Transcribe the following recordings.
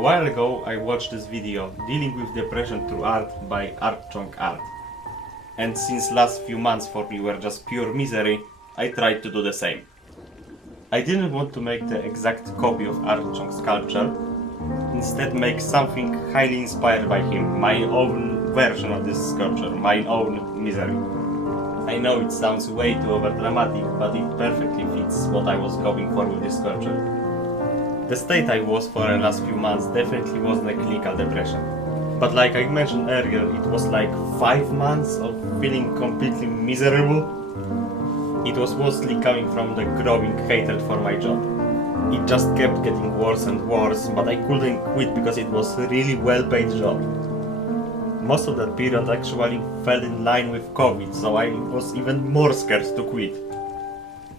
A while ago I watched this video, Dealing with Depression Through Art by Art. And since last few months for me were just pure misery, I tried to do the same. I didn't want to make the exact copy of Chong's sculpture, instead make something highly inspired by him, my own version of this sculpture, my own misery. I know it sounds way too overdramatic, but it perfectly fits what I was going for with this sculpture. The state I was for the last few months definitely wasn't a clinical depression. But like I mentioned earlier, it was like 5 months of feeling completely miserable. It was mostly coming from the growing hatred for my job. It just kept getting worse and worse, but I couldn't quit because it was a really well-paid job. Most of that period actually fell in line with COVID, so I was even more scared to quit.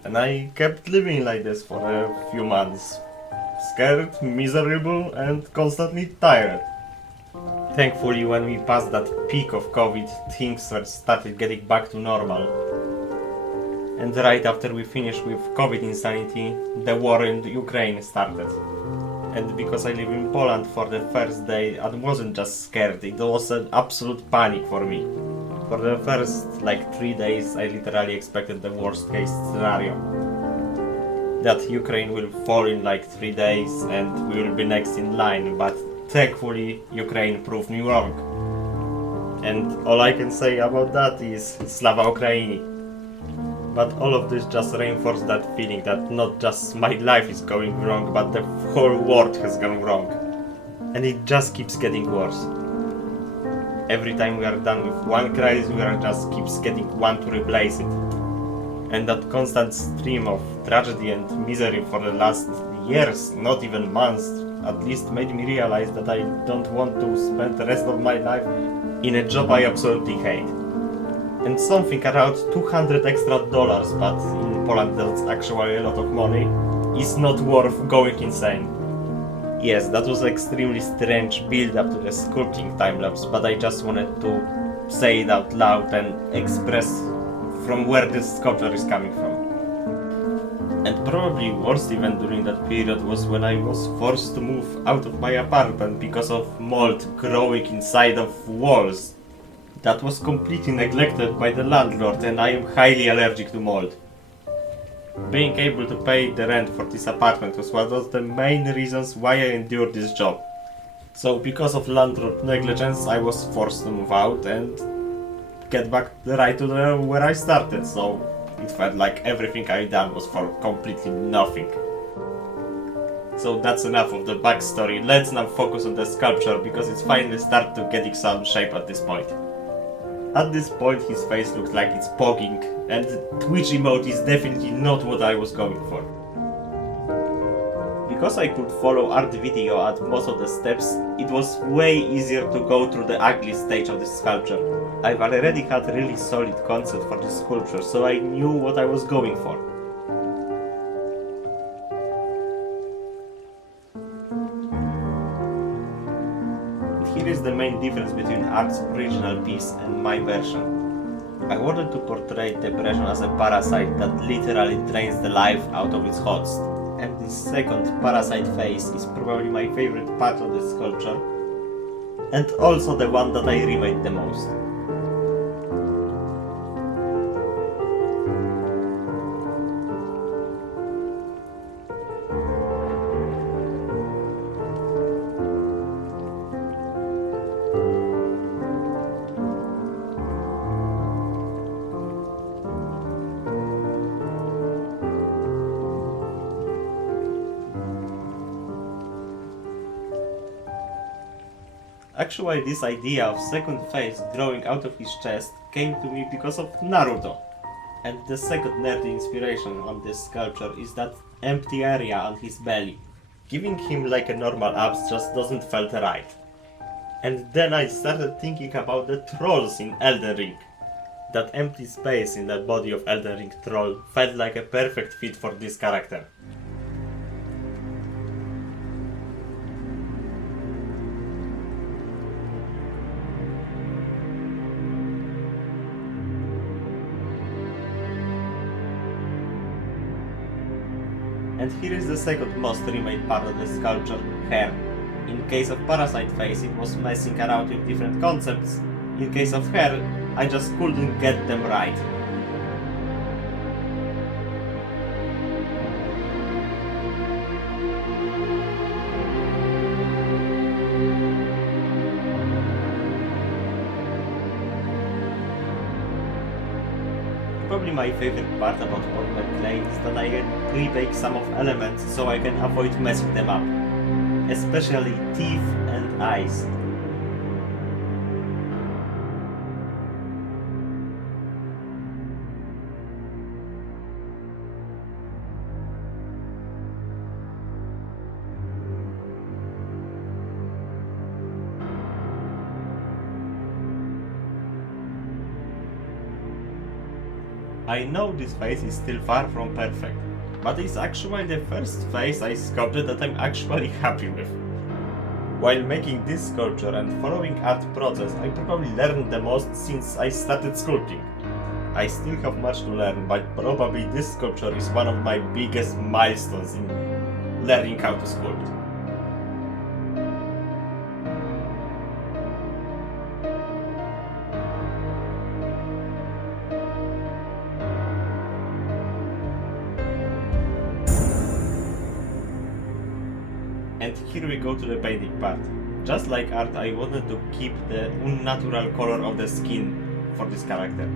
And I kept living like this for a few months. Scared, miserable, and constantly tired. Thankfully, when we passed that peak of COVID, things started getting back to normal. And right after we finished with COVID insanity, the war in Ukraine started. And because I live in Poland, for the first day I wasn't just scared, it was an absolute panic for me. For the first 3 days I literally expected the worst case scenario. That Ukraine will fall in 3 days and we will be next in line, but thankfully Ukraine proved me wrong. And all I can say about that is Slava Ukraini. But all of this just reinforced that feeling that not just my life is going wrong, but the whole world has gone wrong. And it just keeps getting worse. Every time we are done with one crisis, we are just keeps getting one to replace it. And that constant stream of tragedy and misery for the last years, not even months, at least made me realize that I don't want to spend the rest of my life in a job I absolutely hate. And something around $200 extra, but in Poland that's actually a lot of money, is not worth going insane. Yes, that was an extremely strange build-up to the sculpting time-lapse, but I just wanted to say it out loud and express from where this sculpture is coming from. And probably worst event during that period was when I was forced to move out of my apartment because of mold growing inside of walls. That was completely neglected by the landlord, and I am highly allergic to mold. Being able to pay the rent for this apartment was one of the main reasons why I endured this job. So because of landlord negligence I was forced to move out and get back right to where I started, so it felt like everything I done was for completely nothing. So that's enough of the backstory, let's now focus on the sculpture because it's finally started to getting some shape at this point. At this point his face looks like it's poking, and Twitch emote is definitely not what I was going for. Because I could follow art video at most of the steps, it was way easier to go through the ugly stage of this sculpture. I've already had a really solid concept for this sculpture, so I knew what I was going for. Here is the main difference between Art's original piece and my version. I wanted to portray depression as a parasite that literally drains the life out of its host. And this second parasite phase is probably my favorite part of the sculpture, and also the one that I remade the most. Actually, this idea of second face growing out of his chest came to me because of Naruto. And the second nerdy inspiration on this sculpture is that empty area on his belly. Giving him like a normal abs just doesn't felt right. And then I started thinking about the trolls in Elden Ring. That empty space in the body of Elden Ring troll felt like a perfect fit for this character. And here is the second most remade part of the sculpture, hair. In case of Parasite face, it was messing around with different concepts. In case of her, I just couldn't get them right. Probably my favorite part about polymer clay is that I can pre-bake some of elements so I can avoid messing them up. Especially teeth and eyes. I know this face is still far from perfect, but it's actually the first face I sculpted that I'm actually happy with. While making this sculpture and following art process, I probably learned the most since I started sculpting. I still have much to learn, but probably this sculpture is one of my biggest milestones in learning how to sculpt. And here we go to the painting part. Just like art, I wanted to keep the unnatural color of the skin for this character.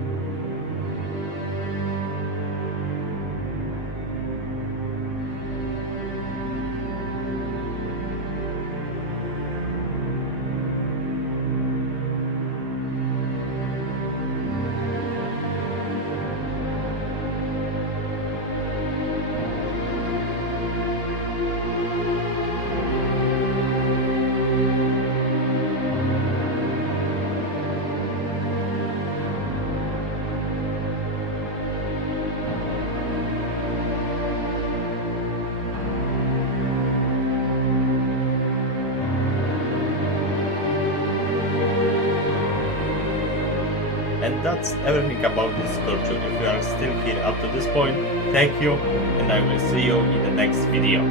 And that's everything about this sculpture. If you are still here up to this point, thank you, and I will see you in the next video.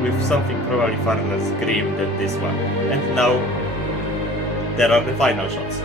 With something probably far less grim than this one. And now, there are the final shots.